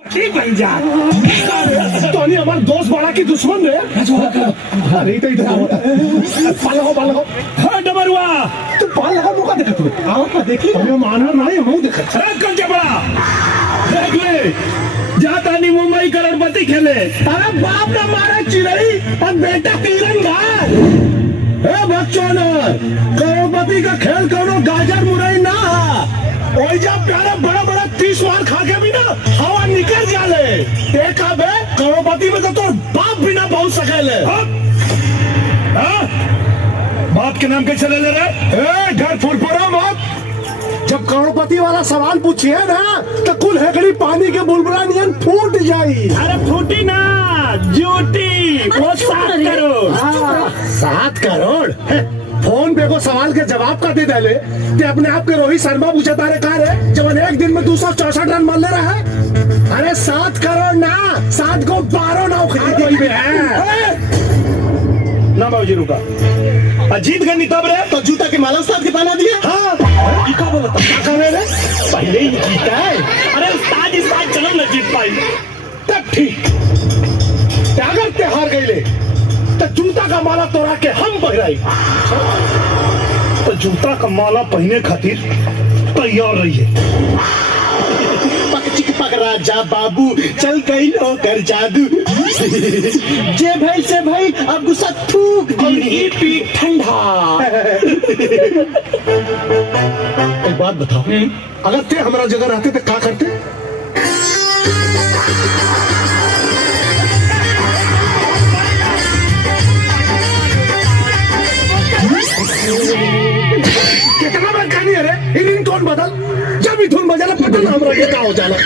ठीक बन जा। तो नहीं हमारे दोस्त बड़ा की दुश्मन रे। अरे तो इधर पाल लगाओ। हाँ डबरुआ तू पाल लगा मौका देखा तू आओ देखी हमें माना नहीं हम देखा अरे कल क्या बड़ा देख ले जाता नहीं मुंबई करोड़पति खेले। अरे बाप ने मारा चिड़ई और बेटा तीरंदाज। ए बच्चों ने करोड़पति का खेल करो गाजर मुरई ना ओई जा प्यारे बड़ा बड़ा 30 मार खा के भी ना हवा निकल जाले। देखा बे करोड़पति में तो बाप भी ना पहुंच सकेले। बाप के नाम कैसे ले रहे? घर फुरफुरा मत। जब करोड़पति वाला सवाल पूछिए ना तो कुल हेकड़ी पानी के बुलबुला नियन फूट जाई। अरे फूटी ना जूटी वो 7 करोड़। 7 करोड़ फोन पे को सवाल के जवाब का दे डाले ते अपने आप के रोहित शर्मा पूछे तारे कार है जब एक दिन में 264 रन मार ले रहा है। अरे 7 करोड़ ना 7 को 12 नौकरी है ना बाबूजी रुका जीत गए नहीं तब रे तो जूता के माला उस्ताद के पाना दिया। हाँ पहले ही जीता है। अरे उस्ताद इस बार चलो न जीत पाई तब ठीक अगर ते हार गए ले तो जूता का माला तोड़ा के हम पहराई। तो जूता का माला पहने खातिर तैयार रहिए। पक चिक पक राजा बाबू चल गई लो कर जादू। जे भाई से भाई अब गुस्सा थूक दी पीठ ठंडा। एक बात बताओ अगर ते हमारा जगह रहते तो क्या करते? कितना बार कहानी है रे इन धुन बदल जब भी धुन बजाना पता ना हमारा ये क्या हो जाना।